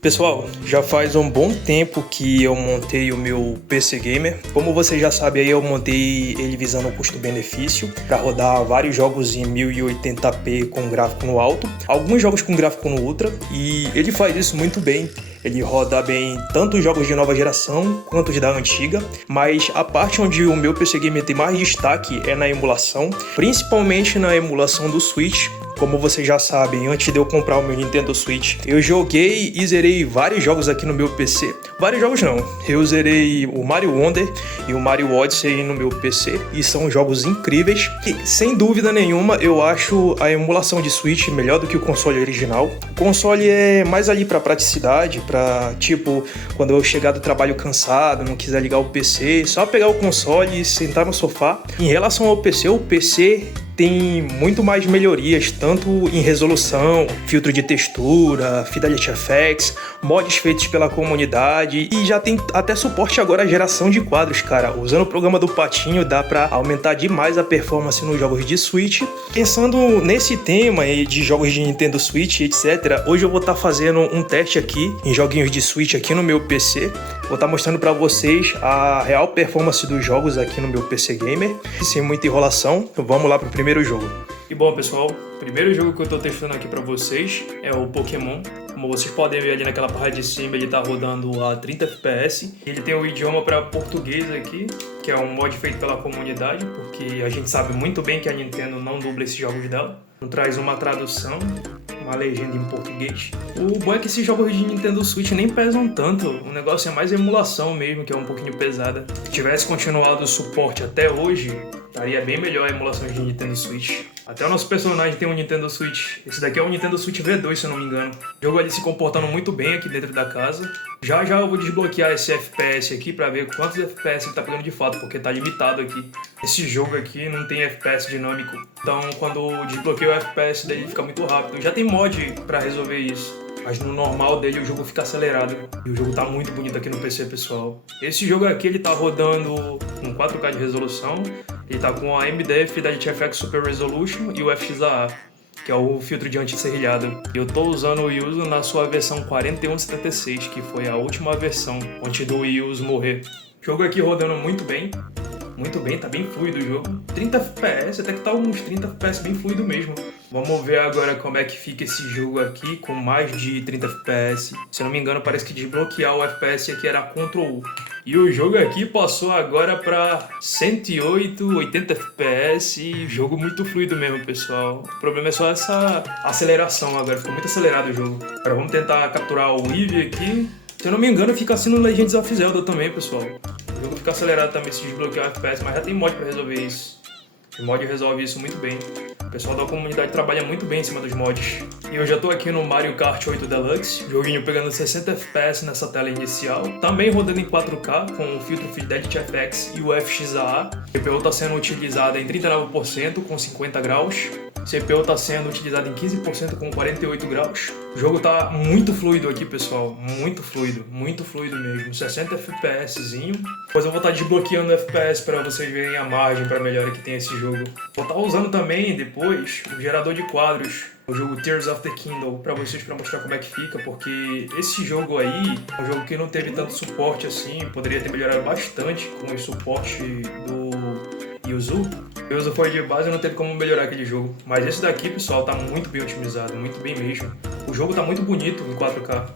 Pessoal, já faz um bom tempo que eu montei o meu PC Gamer. Como você já sabe aí, eu montei ele visando o custo-benefício para rodar vários jogos em 1080p com gráfico no alto, alguns jogos com gráfico no ultra, e ele faz isso muito bem. Ele roda bem tanto os jogos de nova geração quanto os da antiga, mas a parte onde o meu PC Gamer tem mais destaque é na emulação, principalmente na emulação do Switch. Como vocês já sabem, antes de eu comprar o meu Nintendo Switch, eu joguei e zerei vários jogos aqui no meu PC. Vários jogos não, eu zerei o Mario Wonder e o Mario Odyssey no meu PC, e são jogos incríveis. E, sem dúvida nenhuma, eu acho a emulação de Switch melhor do que o console original. O console é mais ali pra praticidade, pra, tipo, quando eu chegar do trabalho cansado, não quiser ligar o PC, só pegar o console e sentar no sofá. Em relação ao PC, o PC tem muito mais melhorias, tanto em resolução, filtro de textura, Fidelity FX, mods feitos pela comunidade, e já tem até suporte agora à geração de quadros, cara. Usando o programa do Patinho dá pra aumentar demais a performance nos jogos de Switch. Pensando nesse tema de jogos de Nintendo Switch, etc., hoje eu vou estar fazendo um teste aqui em joguinhos de Switch aqui no meu PC. Vou estar mostrando pra vocês a real performance dos jogos aqui no meu PC Gamer. Sem muita enrolação, vamos lá pro primeiro jogo. E bom, pessoal, o primeiro jogo que eu tô testando aqui pra vocês é o Pokémon. Como vocês podem ver ali naquela parte de cima, ele tá rodando a 30 FPS. Ele tem o idioma para português aqui, que é um mod feito pela comunidade, porque a gente sabe muito bem que a Nintendo não dubla esses jogos dela. Não traz uma tradução, uma legenda em português. O bom é que esses jogos de Nintendo Switch nem pesam tanto, o negócio é mais emulação mesmo, que é um pouquinho pesada. Se tivesse continuado o suporte até hoje, estaria bem melhor a emulação de Nintendo Switch. Até o nosso personagem tem um Nintendo Switch. Esse daqui é um Nintendo Switch V2, se eu não me engano. O jogo ali se comportando muito bem aqui dentro da casa. Já eu vou desbloquear esse FPS aqui pra ver quantos FPS ele tá pegando de fato, porque tá limitado aqui. Esse jogo aqui não tem FPS dinâmico. Então quando eu desbloqueio o FPS dele fica muito rápido. Já tem mod pra resolver isso, mas no normal dele o jogo fica acelerado. E o jogo tá muito bonito aqui no PC, pessoal. Esse jogo aqui ele tá rodando com 4K de resolução. Ele tá com a AMD Fidelity FX Super Resolution e o FXAA, que é o filtro de anti-serrilhado. Eu tô usando o Wii U na sua versão 4176, que foi a última versão antes do Wii U morrer. O jogo aqui rodando muito bem, tá bem fluido o jogo. 30 FPS, até que tá uns 30 FPS bem fluido mesmo. Vamos ver agora como é que fica esse jogo aqui com mais de 30 FPS. Se eu não me engano, parece que desbloquear o FPS aqui era Ctrl U. E o jogo aqui passou agora para 108, 80 FPS e jogo muito fluido mesmo, pessoal. O problema é só essa aceleração agora, ficou muito acelerado o jogo. Agora vamos tentar capturar o Eevee aqui. Se eu não me engano, fica assim no Legends of Zelda também, pessoal. O jogo fica acelerado também se desbloquear o FPS, mas já tem mod para resolver isso. O mod resolve isso muito bem. O pessoal da comunidade trabalha muito bem em cima dos mods. E eu já tô aqui no Mario Kart 8 Deluxe, joguinho pegando 60 FPS nessa tela inicial. Também rodando em 4K com o filtro Fidelity FX e o FXAA. A CPU está sendo utilizada em 39% com 50 graus. A CPU está sendo utilizada em 15% com 48 graus. O jogo tá muito fluido aqui, pessoal. Muito fluido mesmo. 60 FPSzinho. Depois eu vou estar desbloqueando o FPS para vocês verem a margem para melhora que tem esse jogo. Vou estar usando também depois o gerador de quadros, o jogo Tears of the Kingdom, para vocês, para mostrar como é que fica, porque esse jogo aí é um jogo que não teve tanto suporte assim, poderia ter melhorado bastante com o suporte do Yuzu. O Yuzu foi de base e não teve como melhorar aquele jogo, mas esse daqui, pessoal, tá muito bem otimizado, muito bem mesmo. O jogo tá muito bonito em 4K.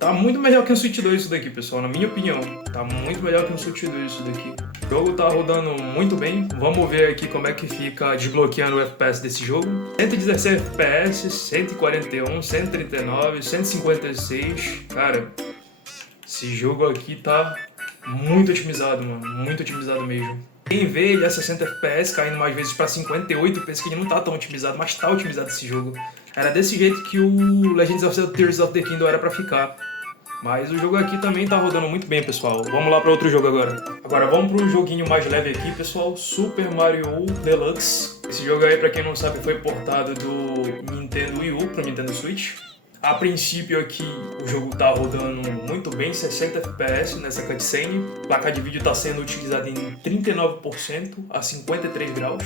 Tá muito melhor que o Switch 2 isso daqui, pessoal, na minha opinião. Tá muito melhor que o Switch 2 isso daqui. O jogo tá rodando muito bem. Vamos ver aqui como é que fica desbloqueando o FPS desse jogo. 116 FPS, 141, 139, 156. Cara, esse jogo aqui tá muito otimizado, mano. Muito otimizado mesmo. Quem vê ele a 60 FPS caindo mais vezes pra 58, pensa que ele não tá tão otimizado, mas tá otimizado esse jogo. Era desse jeito que o Legends of Zelda Tears of the Kingdom era pra ficar. Mas o jogo aqui também tá rodando muito bem, pessoal. Vamos lá para outro jogo agora. Agora vamos para um joguinho mais leve aqui, pessoal. Super Mario Deluxe. Esse jogo aí, para quem não sabe, foi portado do Nintendo Wii U pro Nintendo Switch. A princípio aqui o jogo tá rodando muito bem, 60 FPS nessa cutscene. A placa de vídeo está sendo utilizada em 39% a 53 graus.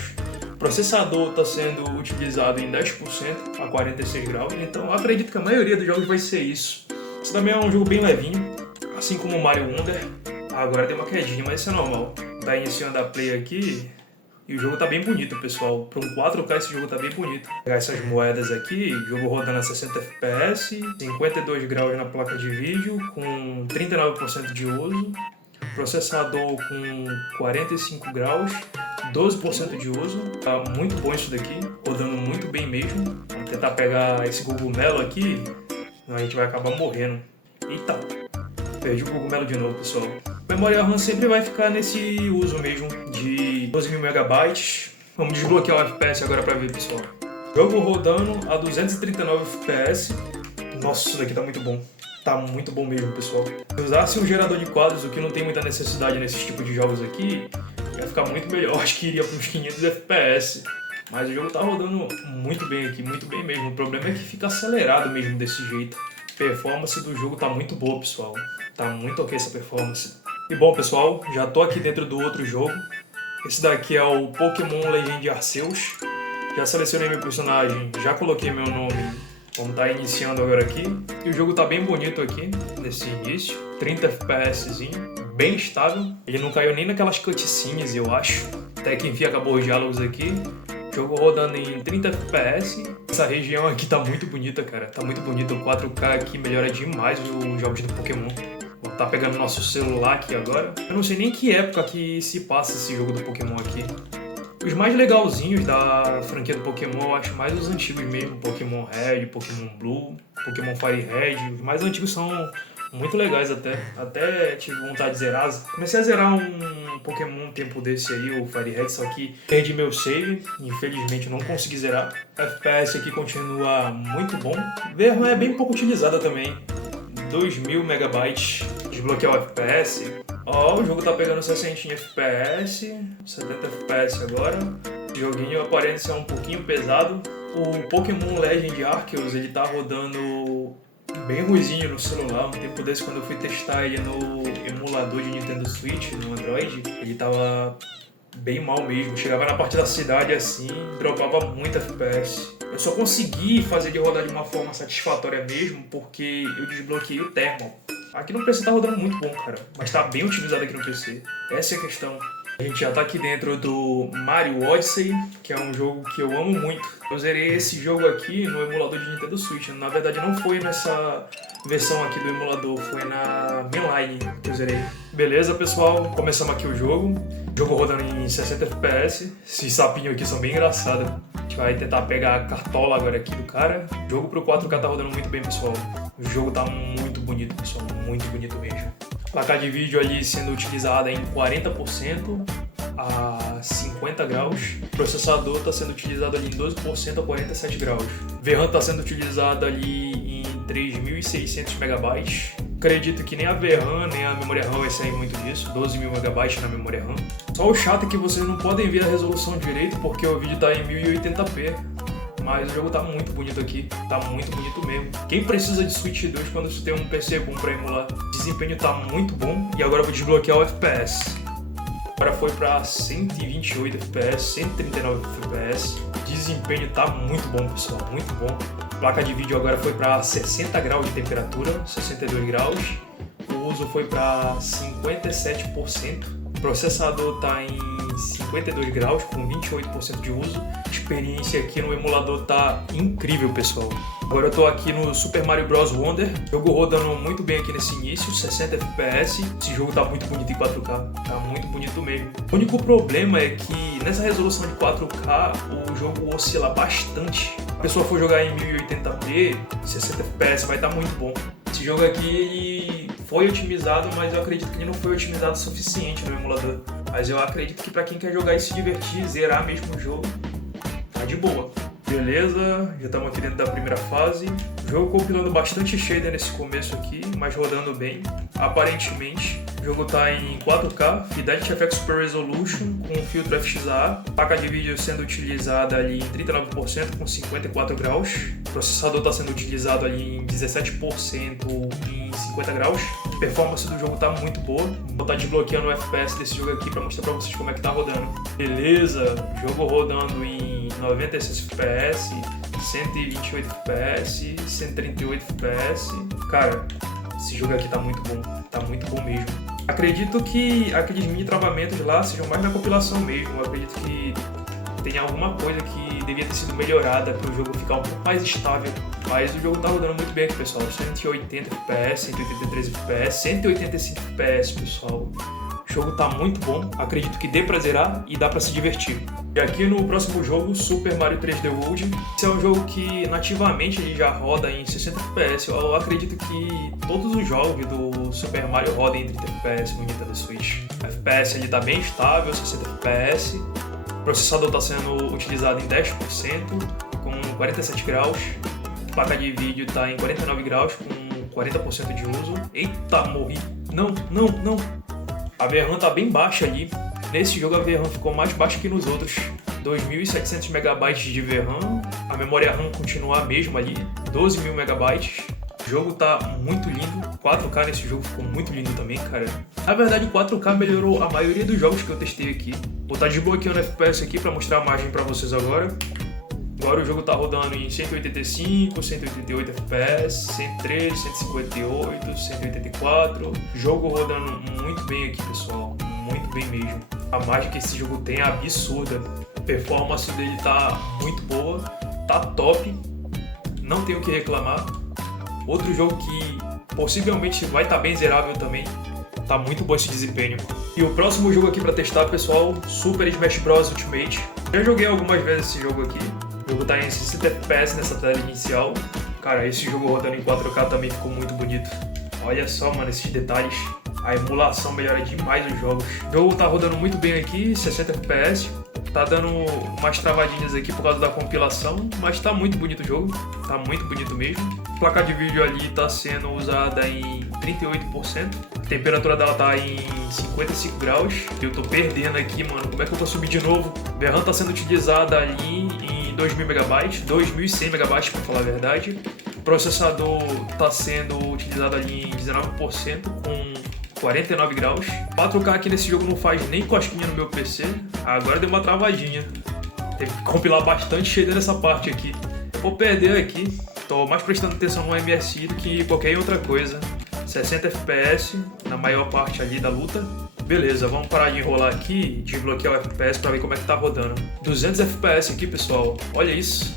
O processador está sendo utilizado em 10% a 46 graus. Então eu acredito que a maioria dos jogos vai ser isso. Isso também é um jogo bem levinho, assim como o Mario Wonder. Agora tem uma quedinha, mas isso é normal. Tá iniciando a play aqui e o jogo tá bem bonito, pessoal. Para um 4K esse jogo tá bem bonito. Vou pegar essas moedas aqui, jogo rodando a 60 FPS, 52 graus na placa de vídeo, com 39% de uso, processador com 45 graus, 12% de uso. Tá muito bom isso daqui, rodando muito bem mesmo. Vamos tentar pegar esse cogumelo aqui, senão a gente vai acabar morrendo. Eita, perdi o cogumelo de novo, pessoal. Memória RAM sempre vai ficar nesse uso mesmo, de 12.000 MB. Vamos desbloquear o FPS agora para ver, pessoal. Jogo rodando a 239 FPS. Nossa, isso daqui tá muito bom. Tá muito bom mesmo, pessoal. Se usasse um gerador de quadros, o que não tem muita necessidade nesses tipos de jogos aqui, ia ficar muito melhor. Acho que iria para uns 500 FPS. Mas o jogo tá rodando muito bem aqui, muito bem mesmo. O problema é que fica acelerado mesmo desse jeito. A performance do jogo tá muito boa, pessoal. Tá muito ok essa performance. E bom, pessoal, já tô aqui dentro do outro jogo. Esse daqui é o Pokémon Legend Arceus. Já selecionei meu personagem, já coloquei meu nome. Vamos estar iniciando agora aqui. E o jogo tá bem bonito aqui, nesse início. 30 FPS, bem estável. Ele não caiu nem naquelas cutscenes, eu acho. Até que enfim acabou os diálogos aqui. Jogo rodando em 30 FPS. Essa região aqui tá muito bonita, cara. Tá muito bonito. O 4K aqui melhora demais os jogos do Pokémon. Vou estar pegando nosso celular aqui agora. Eu não sei nem que época que se passa esse jogo do Pokémon aqui. Os mais legalzinhos da franquia do Pokémon eu acho mais os antigos mesmo. Pokémon Red, Pokémon Blue, Pokémon Fire Red. Os mais antigos são muito legais até. Até tive vontade de zerar. Comecei a zerar um Pokémon um tempo desse aí, o Fire Red, só que perdi meu save. Infelizmente não consegui zerar. O FPS aqui continua muito bom. VRAM é bem pouco utilizada também. 2.000 MB. Desbloquear o FPS. Ó, o jogo tá pegando 60 FPS, 70 FPS agora. O joguinho aparece ser um pouquinho pesado. O Pokémon Legend Arceus, ele tá rodando bem ruizinho no celular. Um tempo desse, quando eu fui testar ele no emulador de Nintendo Switch, no Android, ele tava bem mal mesmo. Chegava na parte da cidade assim, dropava muito FPS. Eu só consegui fazer ele rodar de uma forma satisfatória mesmo porque eu desbloqueei o Thermal. Aqui no PC tá rodando muito bom, cara, mas tá bem otimizado aqui no PC. Essa é a questão. A gente já tá aqui dentro do Mario Odyssey, que é um jogo que eu amo muito. Eu zerei esse jogo aqui no emulador de Nintendo Switch. Na verdade não foi nessa versão aqui do emulador, foi na mainline que eu zerei. Beleza, pessoal, começamos aqui o jogo. Jogo rodando em 60 FPS. Esses sapinhos aqui são bem engraçados. A gente vai tentar pegar a cartola agora aqui do cara. O jogo pro 4K tá rodando muito bem, pessoal. O jogo tá muito bonito, pessoal, muito bonito mesmo. Placa de vídeo ali sendo utilizada em 40% a 50 graus. O processador está sendo utilizado ali em 12% a 47 graus. VRAM está sendo utilizado ali em 3.600 MB. Acredito que nem a VRAM nem a memória RAM vai sair muito disso, 12.000 MB na memória RAM. Só o chato é que vocês não podem ver a resolução direito porque o vídeo está em 1080p. Mas o jogo tá muito bonito aqui, tá muito bonito mesmo. Quem precisa de Switch 2 quando você tem um PC bom pra emular? O desempenho tá muito bom e agora eu vou desbloquear o FPS. Agora foi pra 128 FPS, 139 FPS. O desempenho tá muito bom, pessoal, muito bom. A placa de vídeo agora foi pra 60 graus de temperatura, 62 graus. O uso foi pra 57%. O processador tá em 52 graus, com 28% de uso. A experiência aqui no emulador tá incrível, pessoal. Agora eu tô aqui no Super Mario Bros. Wonder. Jogo rodando muito bem aqui nesse início, 60 FPS. Esse jogo tá muito bonito em 4K, tá muito bonito mesmo. O único problema é que nessa resolução de 4K o jogo oscila bastante. Se a pessoa for jogar em 1080p, 60 FPS vai estar muito bom. Esse jogo aqui ele foi otimizado, mas eu acredito que ele não foi otimizado o suficiente no emulador. Mas eu acredito que pra quem quer jogar e se divertir, zerar mesmo o jogo, tá de boa. Beleza, já estamos aqui dentro da primeira fase. O jogo compilando bastante shader nesse começo aqui, mas rodando bem. Aparentemente, o jogo está em 4K, Fidelity FX Super Resolution com filtro FXAA. Placa de vídeo sendo utilizada ali em 39% com 54 graus. O processador está sendo utilizado ali em 17% em 50 graus. A performance do jogo está muito boa. Vou estar desbloqueando o FPS desse jogo aqui para mostrar para vocês como é que tá rodando. Beleza, jogo rodando em 96 FPS, 128 FPS, 138 FPS. Cara, esse jogo aqui tá muito bom mesmo. Acredito que aqueles mini travamentos lá sejam mais na compilação mesmo. Eu acredito que tem alguma coisa que devia ter sido melhorada para o jogo ficar um pouco mais estável. Mas o jogo tá rodando muito bem aqui, pessoal. 180 FPS, 183 FPS, 185 FPS, pessoal. O jogo tá muito bom. Acredito que dê pra zerar e dá pra se divertir. E aqui no próximo jogo, Super Mario 3D World. Esse é um jogo que nativamente ele já roda em 60 FPS. Eu acredito que todos os jogos do Super Mario rodam em 30 FPS no Nintendo Switch. O FPS ele tá bem estável, 60 FPS. O processador está sendo utilizado em 10%, com 47 graus. A placa de vídeo está em 49 graus, com 40% de uso. Eita, morri. Não. A VRAM está bem baixa ali. Nesse jogo a VRAM ficou mais baixa que nos outros. 2.700 MB de VRAM. A memória RAM continua a mesma ali, 12.000 MB. O jogo tá muito lindo. 4K nesse jogo ficou muito lindo também, cara. Na verdade, 4K melhorou a maioria dos jogos que eu testei aqui. Vou estar desbloqueando FPS aqui para mostrar a imagem para vocês agora. Agora o jogo tá rodando em 185, 188 FPS, 113, 158, 184. Jogo rodando muito bem aqui, pessoal. Muito bem mesmo. A imagem que esse jogo tem é absurda. A performance dele tá muito boa. Tá top. Não tenho o que reclamar. Outro jogo que possivelmente vai estar bem zerável também. Tá muito bom esse desempenho. E o próximo jogo aqui para testar, pessoal, Super Smash Bros Ultimate. Já joguei algumas vezes esse jogo aqui. O jogo tá em 60 FPS nessa tela inicial. Cara, esse jogo rodando em 4K também ficou muito bonito. Olha só, mano, esses detalhes. A emulação melhora demais os jogos. O jogo tá rodando muito bem aqui, 60 FPS. Tá dando umas travadinhas aqui por causa da compilação, mas tá muito bonito o jogo. Tá muito bonito mesmo. A placa de vídeo ali tá sendo usada em 38%. A temperatura dela tá em 55 graus. Eu tô perdendo aqui, mano. Como é que eu vou subir de novo? A VRAM tá sendo utilizada ali em 2.000 MB, 2.100 MB pra falar a verdade. O processador tá sendo utilizado ali em 19% com 49 graus. 4K aqui nesse jogo não faz nem cosquinha no meu PC. Agora deu uma travadinha. Teve que compilar bastante shader nessa parte aqui. Eu vou perder aqui. Tô mais prestando atenção no MSI do que qualquer outra coisa. 60 FPS na maior parte ali da luta. Beleza, vamos parar de enrolar aqui e desbloquear o FPS pra ver como é que tá rodando. 200 FPS aqui, pessoal. Olha isso.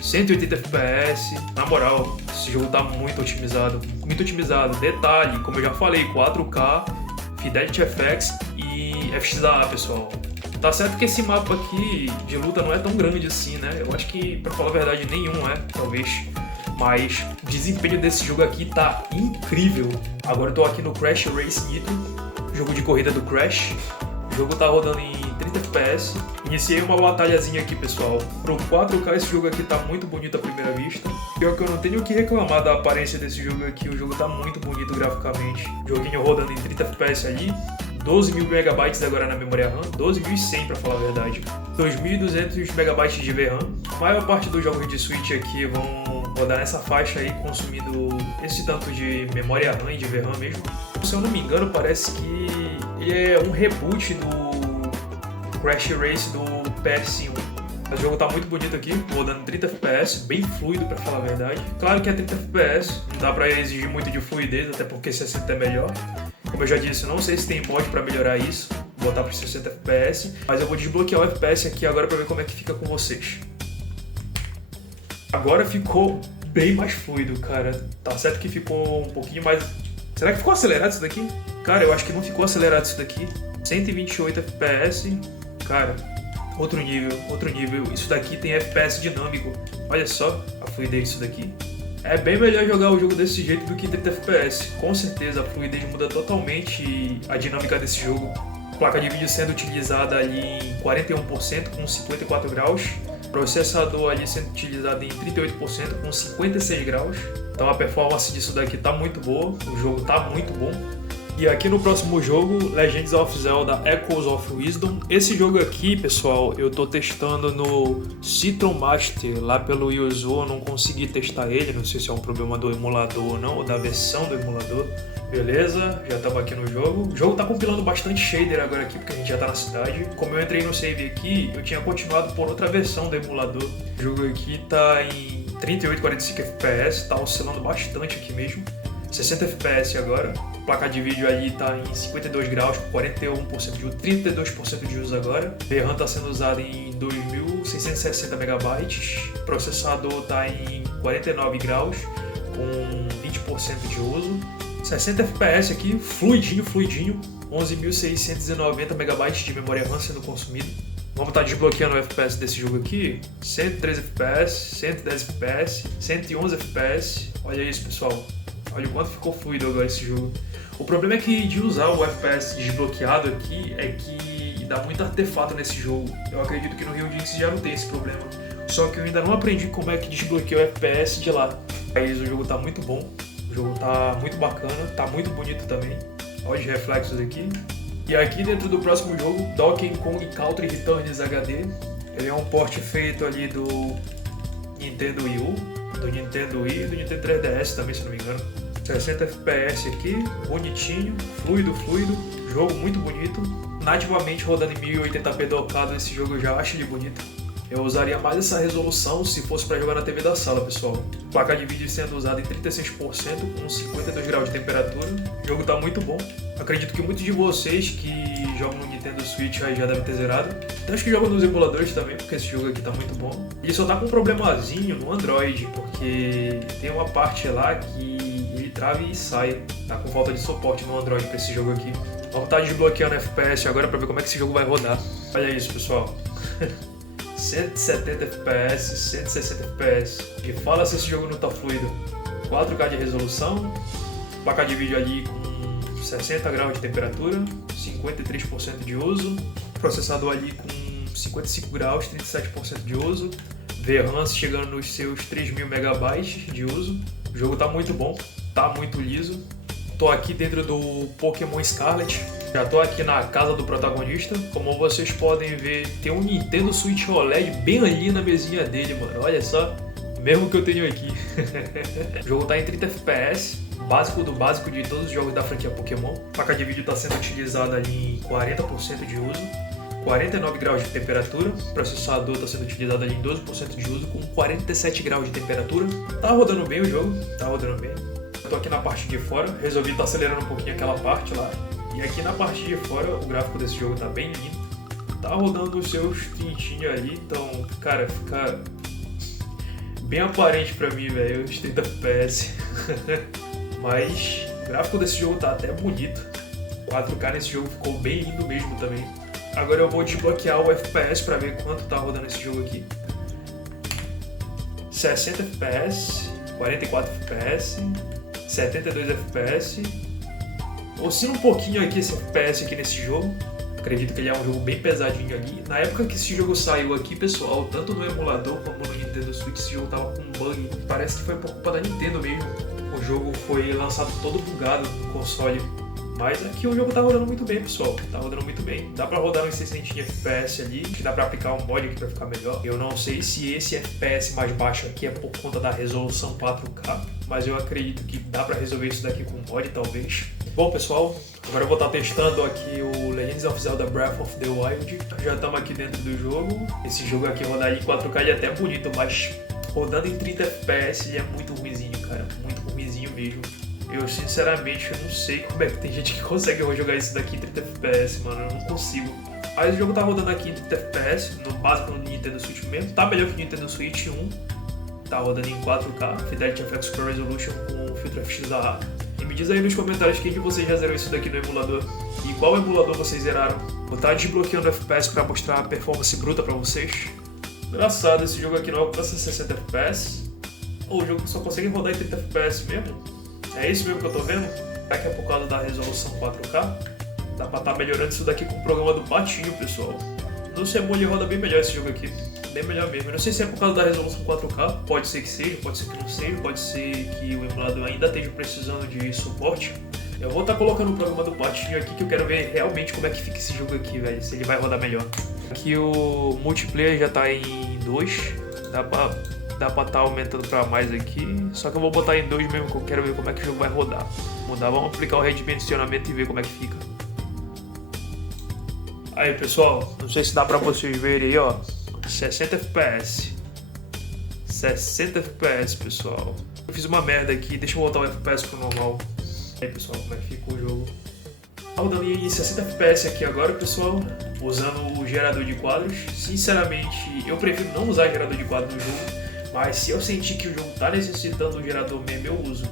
180 FPS. Na moral, esse jogo tá muito otimizado. Muito otimizado. Detalhe, como eu já falei, 4K, Fidelity FX e FXAA, pessoal. Tá certo que esse mapa aqui de luta não é tão grande assim, né? Eu acho que, pra falar a verdade, nenhum é, talvez. Mas o desempenho desse jogo aqui tá incrível. Agora eu tô aqui no Crash Race Nitro, jogo de corrida do Crash. O jogo tá rodando em 30 FPS. Iniciei uma batalhazinha aqui, pessoal. Pro 4K esse jogo aqui tá muito bonito à primeira vista. Pior que eu não tenho o que reclamar da aparência desse jogo aqui. O jogo tá muito bonito graficamente. Joguinho rodando em 30 FPS ali. 12.000 MB agora na memória RAM. 12.100 pra falar a verdade. 2.200 MB de VRAM. A maior parte dos jogos de Switch aqui vão rodar nessa faixa aí, consumindo esse tanto de memória RAM e de VRAM mesmo. Se eu não me engano, parece que ele é um reboot do Crash Race do PS1. O jogo tá muito bonito aqui, rodando 30 FPS, bem fluido pra falar a verdade. Claro que é 30 FPS, não dá pra exigir muito de fluidez, até porque 60 é melhor. Como eu já disse, não sei se tem mod pra melhorar isso, vou botar pra 60 FPS, mas eu vou desbloquear o FPS aqui agora pra ver como é que fica com vocês. Agora ficou bem mais fluido, cara. Tá certo que ficou um pouquinho mais... Será que ficou acelerado isso daqui? Cara, eu acho que não ficou acelerado isso daqui. 128 FPS, cara, outro nível. Isso daqui tem FPS dinâmico. Olha só a fluidez disso daqui. É bem melhor jogar o jogo desse jeito do que 30 FPS. Com certeza a fluidez muda totalmente a dinâmica desse jogo. Placa de vídeo sendo utilizada ali em 41% com 54 graus. Processador ali sendo utilizado em 38% com 56 graus. Então a performance disso daqui tá muito boa, o jogo tá muito bom. E aqui no próximo jogo, Legends of Zelda Echoes of Wisdom. Esse jogo aqui, pessoal, eu tô testando no Citron Master, lá pelo Yuzu. Eu não consegui testar ele, não sei se é um problema do emulador ou não, ou da versão do emulador. Beleza, já estamos aqui no jogo. O jogo tá compilando bastante shader agora aqui, porque a gente já tá na cidade. Como eu entrei no save aqui, eu tinha continuado por outra versão do emulador. O jogo aqui tá em 38, 45 FPS, tá oscilando bastante aqui mesmo. 60 FPS agora. A placa de vídeo ali tá em 52 graus, com 41% de uso, 32% de uso agora. A VRAM tá sendo usada em 2660 MB. O processador tá em 49 graus, com 20% de uso. 60 FPS aqui, fluidinho. 11.690 MB de memória RAM sendo consumido. Vamos estar desbloqueando o FPS desse jogo aqui. 113 FPS, 110 FPS, 111 FPS. Olha isso, pessoal. Olha o quanto ficou fluido agora esse jogo. O problema é que de usar o FPS desbloqueado aqui é que dá muito artefato nesse jogo. Eu acredito que no Rio Jinx já não tem esse problema. Só que eu ainda não aprendi como é que desbloqueia o FPS de lá. Mas o jogo tá muito bom. O jogo tá muito bacana, tá muito bonito também. Olha os reflexos aqui. E aqui dentro do próximo jogo, Donkey Kong Country Returns HD. Ele é um port feito ali do Nintendo Wii U, do Nintendo Wii e do Nintendo 3DS também, se não me engano. 60 FPS aqui, bonitinho, fluido, jogo muito bonito. Nativamente rodando em 1080p docado, esse jogo eu já acho ele bonito. Eu usaria mais essa resolução se fosse para jogar na TV da sala, pessoal. Placa de vídeo sendo usada em 36%, com 52 graus de temperatura. O jogo tá muito bom. Acredito que muitos de vocês que jogam no Nintendo Switch aí já devem ter zerado. Acho que jogam nos emuladores também, porque esse jogo aqui tá muito bom. Ele só tá com um problemazinho no Android, porque tem uma parte lá que ele trava e sai. Tá com falta de suporte no Android para esse jogo aqui. Vamos estar desbloqueando FPS agora para ver como é que esse jogo vai rodar. Olha isso, pessoal. 170 FPS, 160 FPS. E fala se esse jogo não tá fluido. 4K de resolução, placa de vídeo ali com 60 graus de temperatura, 53% de uso, processador ali com 55 graus, 37% de uso, VRAM chegando nos seus 3.000 MB de uso. O jogo tá muito bom, tá muito liso. Tô aqui dentro do Pokémon Scarlet. Já tô aqui na casa do protagonista. Como vocês podem ver, tem um Nintendo Switch OLED bem ali na mesinha dele, mano. Olha só, mesmo que eu tenho aqui. O jogo tá em 30 FPS, básico do básico de todos os jogos da franquia Pokémon. A placa de vídeo tá sendo utilizada ali em 40% de uso, 49 graus de temperatura. O processador tá sendo utilizado ali em 12% de uso, com 47 graus de temperatura. Tá rodando bem o jogo, tá rodando bem. Eu tô aqui na parte de fora, resolvi estar acelerando um pouquinho aquela parte lá. E aqui na parte de fora, o gráfico desse jogo tá bem lindo. Tá rodando os seus trintinhos ali, então, cara, fica bem aparente pra mim, velho, os 30 FPS. Mas o gráfico desse jogo tá até bonito. 4K nesse jogo ficou bem lindo mesmo também. Agora eu vou desbloquear o FPS pra ver quanto tá rodando esse jogo aqui. 60 FPS, 44 FPS, 72 FPS. Oscila um pouquinho aqui esse FPS aqui nesse jogo. Acredito que ele é um jogo bem pesadinho ali. Na época que esse jogo saiu aqui, pessoal, tanto no emulador como no Nintendo Switch, esse jogo tava com um bug. Parece que foi por culpa da Nintendo mesmo. O jogo foi lançado todo bugado no console. Mas aqui o jogo tá rodando muito bem, pessoal. Tá rodando muito bem. Dá pra rodar uns 60 FPS ali. Acho que dá pra aplicar um mod aqui pra ficar melhor. Eu não sei se esse FPS mais baixo aqui é por conta da resolução 4K. Mas eu acredito que dá pra resolver isso daqui com mod, talvez. Bom, pessoal, agora eu vou estar testando aqui o Legends of Zelda Breath of the Wild. Já estamos aqui dentro do jogo. Esse jogo aqui rodar em 4K ele é até bonito, mas rodando em 30 FPS ele é muito ruizinho, cara. Muito ruizinho mesmo. Eu sinceramente eu não sei como é que tem gente que consegue jogar isso daqui em 30 FPS, mano. Eu não consigo. Mas o jogo tá rodando aqui em 30 FPS, no básico no Nintendo Switch mesmo. Tá melhor que o Nintendo Switch 1. Tá rodando em 4K, Fidelity FX Super Resolution com filtro FXAA. E me diz aí nos comentários quem de vocês já zerou isso daqui no emulador e qual emulador vocês zeraram. Vou estar desbloqueando o FPS para mostrar a performance bruta para vocês. Engraçado, esse jogo aqui não alcança 60 FPS. Ou o jogo só consegue rodar em 30 FPS mesmo? É isso mesmo que eu tô vendo? Será que é por causa da resolução 4K? Dá pra estar melhorando isso daqui com o programa do Patinho, pessoal. No Cemol ele roda bem melhor esse jogo aqui. Bem melhor mesmo. Eu não sei se é por causa da resolução 4K, pode ser que seja, pode ser que não seja, pode ser que o emulador ainda esteja precisando de suporte. Eu vou estar colocando o programa do potinho aqui, que eu quero ver realmente como é que fica esse jogo aqui, velho. Se ele vai rodar melhor. Aqui o multiplayer já tá em 2. Dá pra tá aumentando pra mais aqui. Só que eu vou botar em 2 mesmo, que eu quero ver como é que o jogo vai rodar. Vamos aplicar o redimensionamento e ver como é que fica. Aí, pessoal, não sei se dá pra vocês verem aí, ó. 60 FPS. 60 FPS, pessoal. Eu fiz uma merda aqui, deixa eu voltar o FPS pro normal. Aí, pessoal, como é que fica o jogo? Tá rodando em 60 FPS aqui agora, pessoal, usando o gerador de quadros. Sinceramente, eu prefiro não usar gerador de quadros no jogo, mas se eu sentir que o jogo tá necessitando do gerador mesmo, eu uso.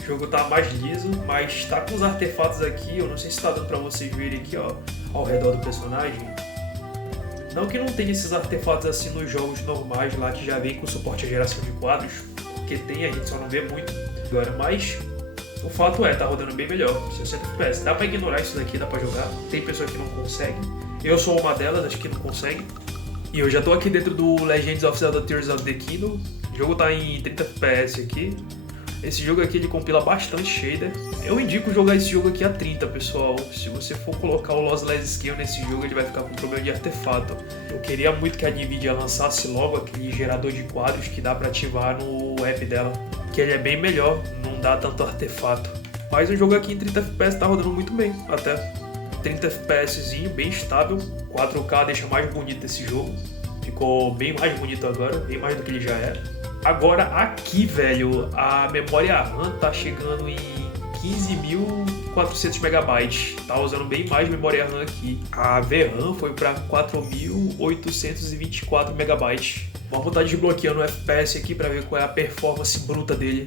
O jogo tá mais liso, mas tá com os artefatos aqui, eu não sei se tá dando pra vocês verem aqui, ó, ao redor do personagem. Não que não tenha esses artefatos assim nos jogos normais lá, que já vem com suporte à geração de quadros, porque tem, a gente só não vê muito agora, mas o fato tá rodando bem melhor, 60 FPS. Dá pra ignorar isso daqui, dá pra jogar, tem pessoas que não conseguem, eu sou uma delas, acho que não consegue. E eu já tô aqui dentro do Legends of Zelda Tears of the Kingdom, o jogo tá em 30 FPS aqui. Esse jogo aqui ele compila bastante shader. Eu indico jogar esse jogo aqui a 30, pessoal. Se você for colocar o Lossless Scale nesse jogo, ele vai ficar com problema de artefato. Eu queria muito que a Nvidia lançasse logo aquele gerador de quadros que dá pra ativar no app dela, que ele é bem melhor, não dá tanto artefato. Mas o jogo aqui em 30 FPS tá rodando muito bem, até 30 FPSzinho, bem estável. 4K deixa mais bonito esse jogo. Ficou bem mais bonito agora, bem mais do que ele já era. Agora aqui, velho, a memória RAM tá chegando em 15.400 MB. Tá usando bem mais memória RAM aqui. A VRAM foi para 4.824 MB. Vamos estar desbloqueando o FPS aqui para ver qual é a performance bruta dele.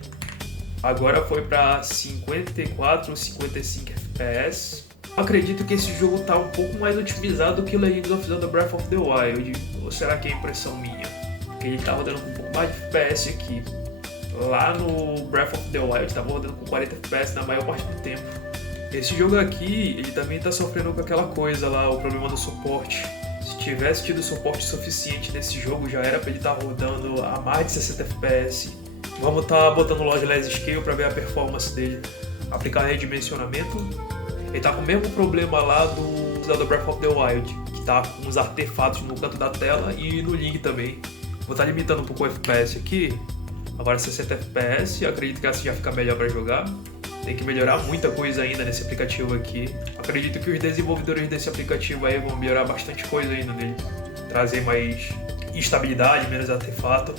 Agora foi para 54, 55 FPS. Acredito que esse jogo tá um pouco mais otimizado que o Legends of Zelda Breath of the Wild. Ou será que é impressão minha? Porque ele tá rodando com um pouco mais de FPS aqui. Lá no Breath of the Wild tava rodando com 40 FPS na maior parte do tempo. Esse jogo aqui, ele também tá sofrendo com aquela coisa lá, o problema do suporte. Se tivesse tido suporte suficiente nesse jogo, já era pra ele estar rodando a mais de 60 FPS. Vamos estar botando o Lossless Scale pra ver a performance dele. Aplicar redimensionamento. Ele tá com o mesmo problema lá do Zelda Breath of the Wild, que tá com os artefatos no canto da tela e no Link também. Vou estar limitando um pouco o FPS aqui. Agora 60 FPS, eu acredito que assim já fica melhor para jogar. Tem que melhorar muita coisa ainda nesse aplicativo aqui. Acredito que os desenvolvedores desse aplicativo aí vão melhorar bastante coisa ainda nele. Trazer mais estabilidade, menos artefato.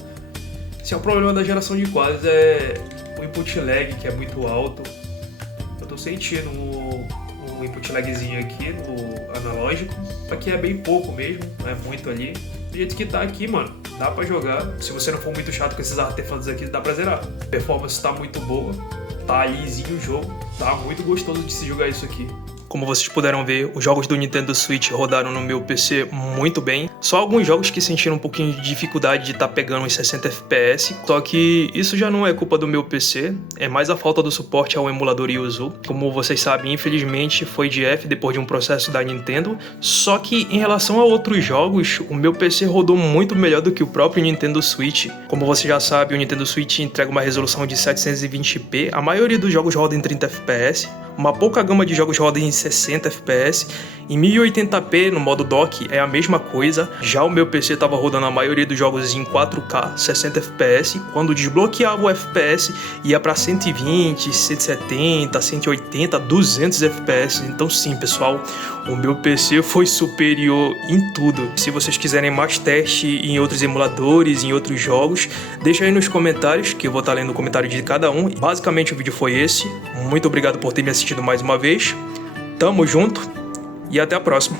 Se é um problema da geração de quadros é o input lag, que é muito alto. Eu tô sentindo um input lagzinho aqui no analógico. Aqui é bem pouco mesmo, não é muito ali. Do jeito que tá aqui, mano, dá pra jogar. Se você não for muito chato com esses artefatos aqui, dá pra zerar. A performance tá muito boa, tá lisinho o jogo, tá muito gostoso de se jogar isso aqui. Como vocês puderam ver, os jogos do Nintendo Switch rodaram no meu PC muito bem. Só alguns jogos que sentiram um pouquinho de dificuldade de estar pegando os 60 FPS. Só que isso já não é culpa do meu PC, é mais a falta do suporte ao emulador Yuzu. Como vocês sabem, infelizmente foi de F depois de um processo da Nintendo. Só que em relação a outros jogos, o meu PC rodou muito melhor do que o próprio Nintendo Switch. Como você já sabe, o Nintendo Switch entrega uma resolução de 720p. A maioria dos jogos roda em 30 FPS. Uma pouca gama de jogos roda em 60 FPS. Em 1080p no modo dock é a mesma coisa. Já o meu PC estava rodando a maioria dos jogos em 4K, 60 FPS. Quando desbloqueava o FPS ia para 120, 170, 180, 200 FPS. Então sim, pessoal, o meu PC foi superior em tudo. Se vocês quiserem mais teste em outros emuladores, em outros jogos, deixa aí nos comentários que eu vou estar lendo o comentário de cada um. Basicamente o vídeo foi esse. Muito obrigado por ter me assistido mais uma vez. Tamo junto e até a próxima.